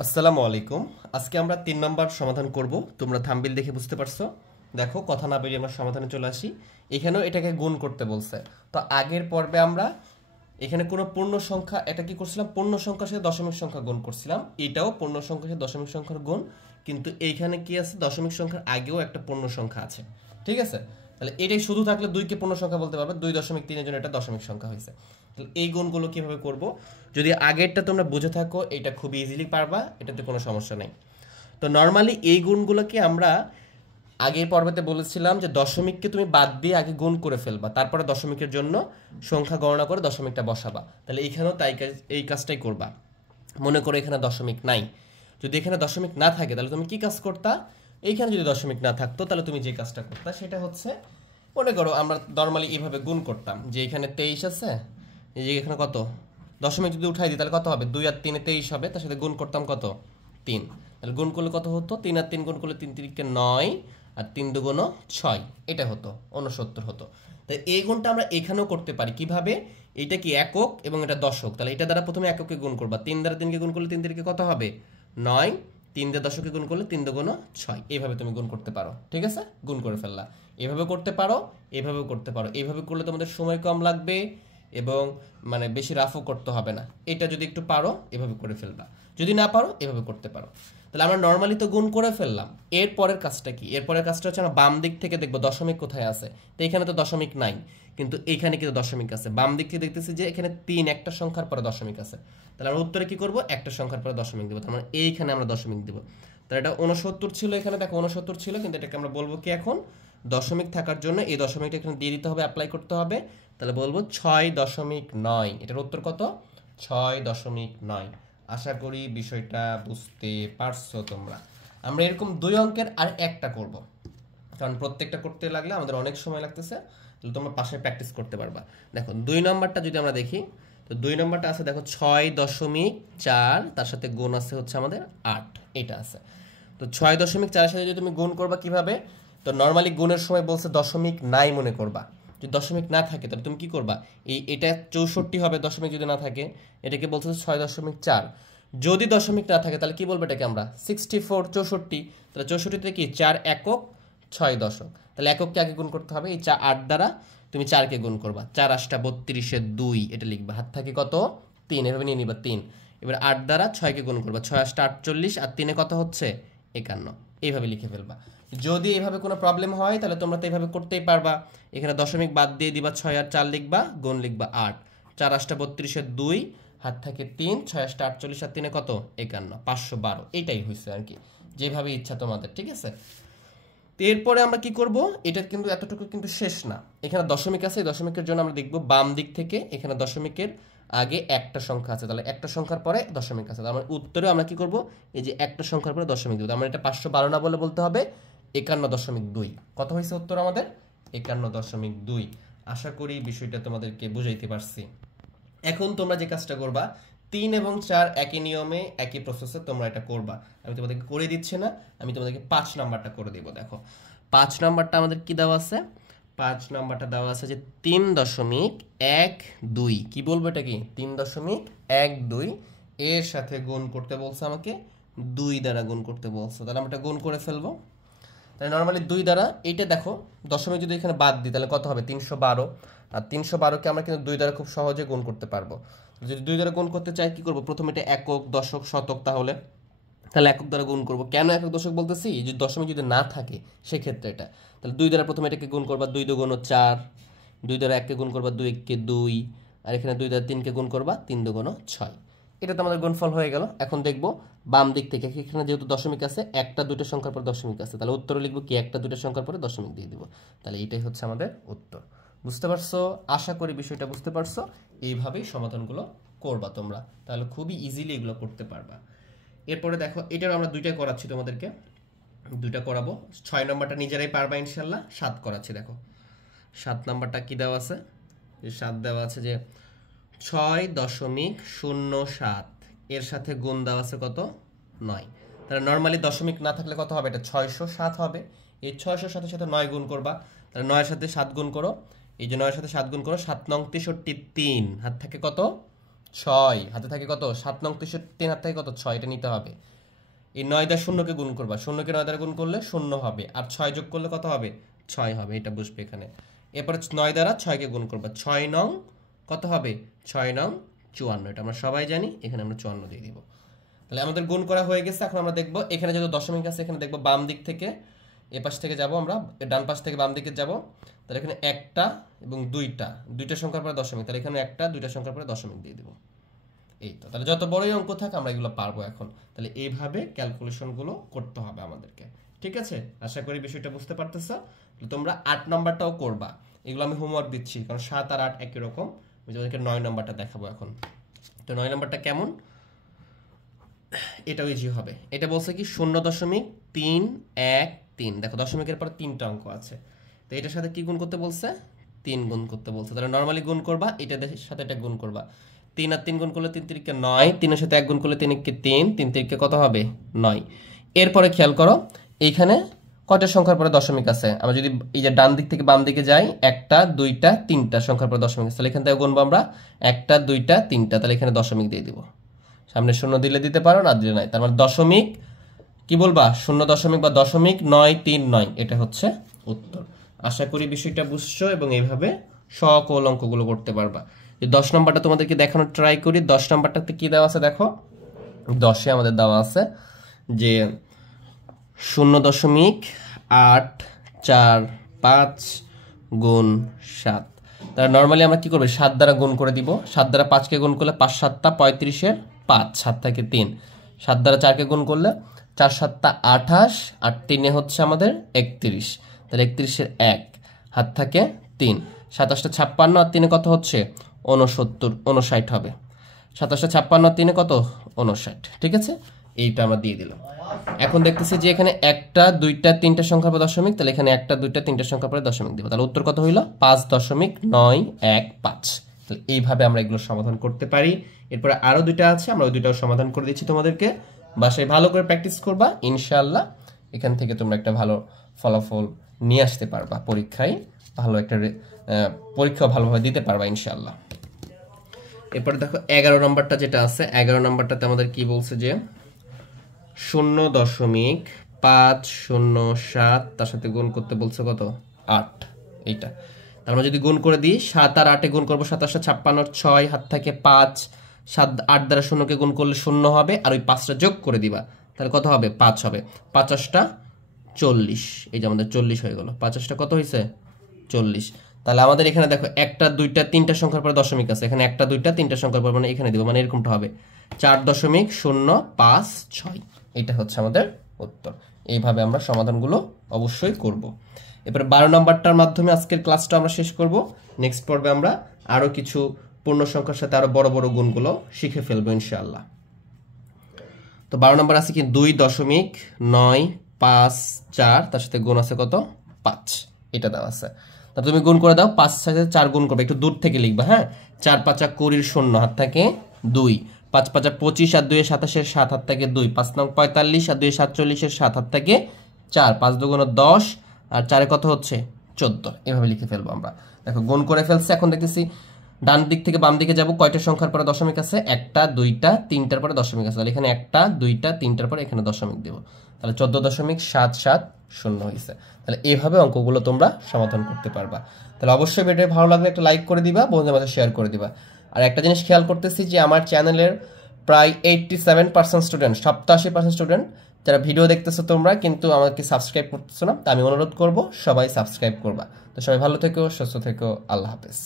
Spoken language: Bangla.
আসসালামু আলাইকুম। আজকে আমরা 3 নাম্বার সমাধান করব। তোমরা থাম্বনেল দেখে বুঝতে পারছো। দেখো কথা না বেরিয়ে আমরা সমাধানে চলে আসি। এখানেও এটাকে গুণ করতে বলছে। তো আগের পর্বে আমরা এখানে কোনো পূর্ণ সংখ্যা এটা কি করছিলাম, পূর্ণ সংখ্যার সাথে দশমিক সংখ্যা গুণ করছিলাম। এটাও পূর্ণ সংখ্যার সাথে দশমিক সংখ্যার গুণ, কিন্তু এইখানে কি আছে, দশমিক সংখ্যার আগেও একটা পূর্ণ সংখ্যা আছে। ঠিক আছে, তাহলে এটাই শুধু থাকলে 2 কে পূর্ণ সংখ্যা বলতে পারবে, 2.3 এর জন্য এটা দশমিক সংখ্যা হয়েছে। তাহলে এই গুণগুলো কিভাবে করব, যদি আগেরটা তোমরা বুঝে থাকো এটা খুব ইজিলি পারবা, এটাতে কোনো সমস্যা নেই। তো নর্মালি এই গুণগুলোকে আমরা আগের পর্বতে বলেছিলাম যে দশমিককে তুমি বাদ দিয়ে আগে গুণ করে ফেলবা, তারপরে দশমিকের জন্য সংখ্যা গণনা করে দশমিকটা বসাবা। তাহলে এইখানেও এই কাজটাই করবা। মনে করো এখানে দশমিক নাই, যদি এখানে দশমিক না থাকে তাহলে তুমি কি কাজ করতা, এইখানে যদি দশমিক না থাকতো তাহলে তুমি যে কাজটা করতা সেটা হচ্ছে, মনে করো আমরা নর্মালি এইভাবে গুণ করতাম যে এখানে 23 আছে, এই যে এখানে কত দশমিক যদি উঠাই দিই তাহলে কত হবে, 2 আর 3 23 হবে, তার সাথে গুণ করতাম কত 3। তাহলে গুণ করলে কত হতো, 3 আর 3 গুণ করলে 3 3 9 আর 3 2 6, এটা হতো 69 হতো। তাই এই গুণটা আমরা এখানেও করতে পারি কিভাবে, এইটা কি একক এবং এটা দশক, তাহলে এটা দ্বারা প্রথমে এককে গুণ করবা, 3 দ্বারা 3 কে গুণ করলে 3 3 কত হবে 9, 3 দিয়ে দশকে গুণ করলে 3 2 6, এইভাবে তুমি গুণ করতে পারো। ঠিক আছে, গুণ করে ফেললা। এভাবে করতে পারো, এভাবেও করতে পারো। এইভাবে করলে তোমাদের সময় কম লাগবে এবং মানে বেশি রাফও করতে হবে না। এটা যদি একটু পারো এভাবে করে ফেলবা, যদি না পারো এভাবে করতে পারো। তাহলে আমরা নর্মালি তো গুণ করে ফেললাম, এর পরের কাজটা কি, এর পরের কাজটা হচ্ছে আমরা বাম দিক থেকে দেখবো দশমিক কোথায় আছে। তো এখানে তো দশমিক নাই, কিন্তু এইখানে কিন্তু দশমিক আছে। বাম দিক থেকে দেখতেছি যে এখানে 3 একটা সংখ্যার পরে দশমিক আছে, তাহলে আমরা উত্তরে কি করব, একটা সংখ্যার পরে দশমিক দেবো, তার মানে এইখানে আমরা দশমিক দেবো। তাহলে এটা 69 ছিল, এখানে দেখো 69 ছিল, কিন্তু এটাকে আমরা বলবো কি এখন দশমিক থাকার জন্য এই দশমিকটা এখানে দিয়ে দিতে হবে, অ্যাপ্লাই করতে হবে। তাহলে বলবো 6.9, এটার উত্তর কত 6.9। আশা করি বিষয়টা বুঝতে পারছো তোমরা। আমরা এরকম 2 অঙ্কের আর একটা করব, কারণ প্রত্যেকটা করতে লাগলে আমাদের অনেক সময় লাগতেছে, তাহলে তোমরা পাশে প্র্যাকটিস করতে পারবা। দেখো 2 নম্বরটা যদি আমরা দেখি, তো 2 নম্বরটা আছে দেখো 6.4, তার সাথে গুণ আছে হচ্ছে আমাদের 8, এটা আছে। তো 6.4 সাথে যদি তুমি গুণ করবা কিভাবে, তো নর্মালি গুণের সময় বলছে দশমিক নাই মনে করবা। যদি দশমিক না থাকে তাহলে তুমি কি করবা, এটা 64 হবে দশমিক যদি না থাকে, এটাকে বলছে 6.4। যদি দশমিক না থাকে তাহলে কি বলবো এটাকে আমরা 64, 64। তাহলে 64তে কি 4 একক 6 দশক, তাহলে একককে আগে গুণ করতে হবে, এই 8 দ্বারা তুমি 4কে গুণ করবা, 4 8 32 2, এটা লিখবা, হাত থাকে কত 3, এভাবে নিয়ে নিবা 3। এবার 8 দ্বারা 6কে গুণ করবা, 6 8 48 আর 3 কত হচ্ছে 51, এইভাবে লিখে ফেলবা। যদি এইভাবে কোনো প্রবলেম হয় তাহলে তোমরা তো এইভাবে করতেই পারবা, এখানে দশমিক বাদ দিয়ে দিবা, 6 আর 4 লিখবা, গুণ লিখবা 8, 4 8 32 2, হাত থাকে 3, 6 8 48 আর 3 কত 51, 512, এটাই হয়েছে আর কি, যেভাবে ইচ্ছা তোমাদের। ঠিক আছে, এরপরে আমরা কি করব, এটা কিন্তু এতটুকু কিন্তু শেষ না, এখানে দশমিক আছে, এই দশমিকের জন্য আমরা দেখব বাম দিক থেকে, এখানে দশমিকের আগে একটা সংখ্যা আছে, তাহলে একটা সংখ্যার পরে দশমিক আছে, তাহলে উত্তরে আমরা কি করব, এই যে একটা সংখ্যার পরে দশমিক দেবো, আমরা এটা 512 না বলে বলতে হবে 51.2। কত হয়েছে উত্তর আমাদের 51.2। আশা করি বিষয়টা তোমাদেরকে বুঝাইতে পারছি। এখন তোমরা যে কাজটা করবা, 3 এবং 4 একই নিয়মে একই প্রসেসে তোমরা এটা করবা, আমি তোমাদেরকে করে দিচ্ছি না, আমি তোমাদেরকে 5 নাম্বারটা করে দেব। দেখো 5 নাম্বারটা আমাদের কি দেওয়া আছে, 5 নাম্বারটা দেওয়া আছে যে 3.12, কি বলবো এটা কি 3.12 এর সাথে গুণ করতে বলছে আমাকে, 2 দ্বারা গুণ করতে বলছে, তাহলে আমরা এটা গুণ করে ফেলবো। তাহলে নর্মালি 2 দ্বারা, এইটা দেখো দশমিক যদি এখানে বাদ দিই তাহলে কত হবে 312, আর 312কে আমরা কিন্তু 2 দ্বারা খুব সহজে গুণ করতে পারবো। যদি 2 দ্বারা গুণ করতে চাই কি করবো, প্রথমে এটা একক দশক শতক, তাহলে একক দ্বারা গুণ করবো। কেন একক দশক বলতেছি, যে দশমিক যদি না থাকে সেক্ষেত্রে এটা, তাহলে 2 দ্বারা প্রথমে এটাকে গুণ করবা, 2 2 4, 2 দ্বারা 1কে গুণ করবা, 2 1 2, আর এখানে 2 দ্বারা 3কে গুণ করবা, 3 2 6, এটা তো আমাদের গুণফল হয়ে গেল। এখন দেখবো বাম দিক থেকে, এখানে যেহেতু দশমিক আছে, একটা দুটো সংখ্যার পর দশমিক আছে, তাহলে উত্তরে লিখবো কি একটা দুটো সংখ্যার পরে দশমিক দিয়ে দিব, তাহলে এটাই হচ্ছে আমাদের উত্তর। বুঝতে পারছো, আশা করি বিষয়টা বুঝতে পারছো। এইভাবেই সমাধানগুলো করবা তোমরা, তাহলে খুবই ইজিলি এগুলো করতে পারবা। এরপরে দেখো এটার আমরা 2টা করাচ্ছি তোমাদেরকে, 2টা করাবো। 6 নম্বরটা নিজেরাই পারবা ইনশাল্লাহ। 7 করাচ্ছি, দেখো 7 নাম্বারটা কি দেওয়া আছে, 7 দেওয়া আছে যে 6.07, এর সাথে গুণ দেওয়া আছে কত 9। তাহলে নর্মালি দশমিক না থাকলে কত হবে, এটা 607 হবে। এই 607 সাথে 9 গুণ করবা, তাহলে 9 এর সাথে 7 গুণ করো, এই যে 9 এর সাথে 7 গুণ করো, 7 9 63, হাত থাকে কত 6 হাতে থাকে কত 7 নং 63 হাতে থাকে কত 6, এটা নিতে হবে। এই 9 দ্বারা শূন্যকে গুণ করবা, শূন্যকে 9 দ্বারা গুণ করলে 0 হবে, আর 6 যোগ করলে কত হবে 6 হবে, এটা বসবে এখানে। এরপরে 9 দ্বারা 6কে গুণ করবা, 6 নং কত হবে 6 নং 54, এটা আমরা সবাই জানি, এখানে আমরা 54 দিয়ে দিব। তাহলে আমাদের গুণ করা হয়ে গেছে। এখন আমরা দেখব এখানে যত দশমিক আছে এখানে দেখব বাম দিক থেকে এ পাশ থেকে যাব, আমরা ডান পাশ থেকে বাম দিকে যাব। তাহলে এখানে একটা এবং দুইটা সংখ্যার পরে দশমিক, তাহলে এখানে একটা দুইটা সংখ্যার পরে দশমিক দিয়ে দিব। এই তো, তাহলে যত বড়ই অঙ্ক থাক আমরা এগুলো পারবো এখন। তাহলে এইভাবে ক্যালকুলেশনগুলো করতে হবে আমাদেরকে, ঠিক আছে? আশা করি বিষয়টা বুঝতে পারতেছ। তোমরা 8 নম্বরটাও করবা, এগুলো আমি হোমওয়ার্ক দিচ্ছি, কারণ 7 আর 8 একই রকম। আমি তোমাদেরকে 9 নম্বরটা দেখাবো এখন। তো 9 নম্বরটা কেমন, এটাও ইজি হবে। এটা বলছে কি 0.313, দেখো দশমিকের পর 3টা অঙ্ক আছে, তো এটার সাথে কি গুণ করতে বলছে 3 গুণ করতে বলছে। তাহলে নরমালি গুণ করবা, এটার সাথে এটা গুণ করবা। 3 আর 3 গুণ করলে 3 3 কে 9, 3 এর সাথে 1 গুণ করলে 3 1 কে 3, 3 3 কে কত হবে 9। এরপরে খেয়াল করো এইখানে কয়টা সংখ্যার পরে দশমিক আছে। আমরা যদি এই যে ডান দিক থেকে বাম দিকে যাই, একটা দুইটা তিনটা সংখ্যার পরে দশমিক আছে, তাহলে এখান থেকে গুনবো আমরা একটা দুইটা তিনটা, তাহলে এখানে দশমিক দিয়ে দিব। সামনে শূন্য দিলে দিতে পারো, না দিলে নাই। তার মানে দশমিক কি বলবা 0 বা 0.939, এটা হচ্ছে উত্তর। আশা করি বিষয়টা বুঝছো এবং এইভাবে সকল অঙ্কগুলো করতে পারবা। যে 10 নম্বরটা তোমাদেরকে দেখানোর ট্রাই করি। 10 নম্বরটাতে কি দেওয়া আছে দেখো, 10-এ আমাদের দেওয়া আছে যে 0.845 গুণ 7। তাহলে নর্মালি আমরা কি করবো 7 দ্বারা গুণ করে দিব। 7 দ্বারা 5কে গুণ করলে 5 7 35-এর 5, 7 থেকে 3। 7 দ্বারা 4কে গুণ করলে 4 7 28, আর 3-এ হচ্ছে আমাদের 31, তাহলে 31-এর 1, হাত থাকে 3। 27টা 56, আর 3-এ কত হচ্ছে 59 হবে। 27টা 56 আর 3-এ কত 59, ঠিক আছে? এইটা আমরা দিয়ে দিলাম। এখন দেখতেছি যে এখানে একটা দুইটা তিনটা সংখ্যার পরে দশমিক, তাহলে এখানে একটা দুইটা তিনটা সংখ্যার পরে দশমিক দিব। তাহলে উত্তর কত হইল 5.915। তাহলে এইভাবে আমরা এগুলো সমাধান করতে পারি। এরপরে আরো দুইটা আছে, আমরা ওই দুইটাও সমাধান করে দিচ্ছি তোমাদেরকে। বাসায় ভালো করে প্র্যাকটিস করবা, ইনশাআল্লাহ এখান থেকে তোমরা একটা ভালো ফলাফল নিয়ে আসতে পারবা, পরীক্ষায় ভালো একটা পরীক্ষা ভালোভাবে দিতে পারবা ইনশাআল্লাহ। এরপরে দেখো 11 নম্বরটা যেটা আছে, 11 নম্বরটাতে আমাদের কি বলছে যে 0.507, তার সাথে গুণ করতে বলছে কত 8, এইটা। তার মানে যদি গুণ করে দিই 7 আর 8-এ গুণ করবো 27 56, 6 হাত থাকে 5, 7 8 দ্বারা 0কে গুণ করলে 0 হবে, আর ওই 5টা যোগ করে দিবা, তাহলে কত হবে 5 হবে। 50টা 40, এই যে আমাদের 40 হয়ে গেল। 50টা কত হয়েছে 40। তাহলে আমাদের এখানে দেখো একটা দুইটা তিনটা সংখ্যার পরে দশমিক আছে, এখানে একটা দুইটা তিনটা সংখ্যার পর মানে এখানে দিব, মানে এরকমটা হবে 4.056। এটা হচ্ছে আমাদের উত্তর। এইভাবে আমরা সমাধানগুলো অবশ্যই করব। এরপরে 12 নম্বরটার মাধ্যমে আজকের ক্লাসটা আমরা শেষ করব। নেক্সট পর্বে আমরা আরো কিছু পূর্ণ সংখ্যার সাথে আরো বড় বড় গুণগুলো শিখে ফেলবো ইনশাআল্লাহ। তো 12 নম্বর আছে কি 2.954, তার সাথে গুণ আছে কত 5, এটা দেওয়া আছে। তা তুমি গুণ করে দাও, 5 সাথে 4 গুণ করবে, একটু দূর থেকে লিখবা, হ্যাঁ। 4 5 20, 0 হাত থাকে 2, 5 5 25, আর 2 27-এর 7 হাত থাকে 2, 5 9 45, আর 2 47-এর 7 হাত থাকে 4, 5 2 10, আর 4-এ কত হচ্ছে 14। এভাবে লিখে ফেলবো আমরা। দেখো গুণ করে ফেলছে। এখন দেখতেছি ডান দিক থেকে বাম দিকে যাব, কয়টা সংখ্যার পরে দশমিক আছে একটা দুইটা তিনটার পরে দশমিক আছে, তাহলে এখানে একটা দুইটা তিনটার পরে এখানে দশমিক দেব, তাহলে 14.770 হয়েছে। তাহলে এইভাবে অঙ্কগুলো তোমরা সমাধান করতে পারবা। তাহলে অবশ্যই ভিডিও ভালো লাগলে একটা লাইক করে দিবা, বন্ধুদের মাঝে শেয়ার করে দিবা। আর একটা জিনিস খেয়াল করতেছি যে আমার চ্যানেলের প্রায় 87% স্টুডেন্ট, 87% স্টুডেন্ট যারা ভিডিও দেখতেছো তোমরা কিন্তু আমাকে সাবস্ক্রাইব করতেছো না। তা আমি অনুরোধ করব সবাই সাবস্ক্রাইব করবা। তো সবাই ভালো থেকো, সুস্থ থেকো, আল্লাহ হাফেজ।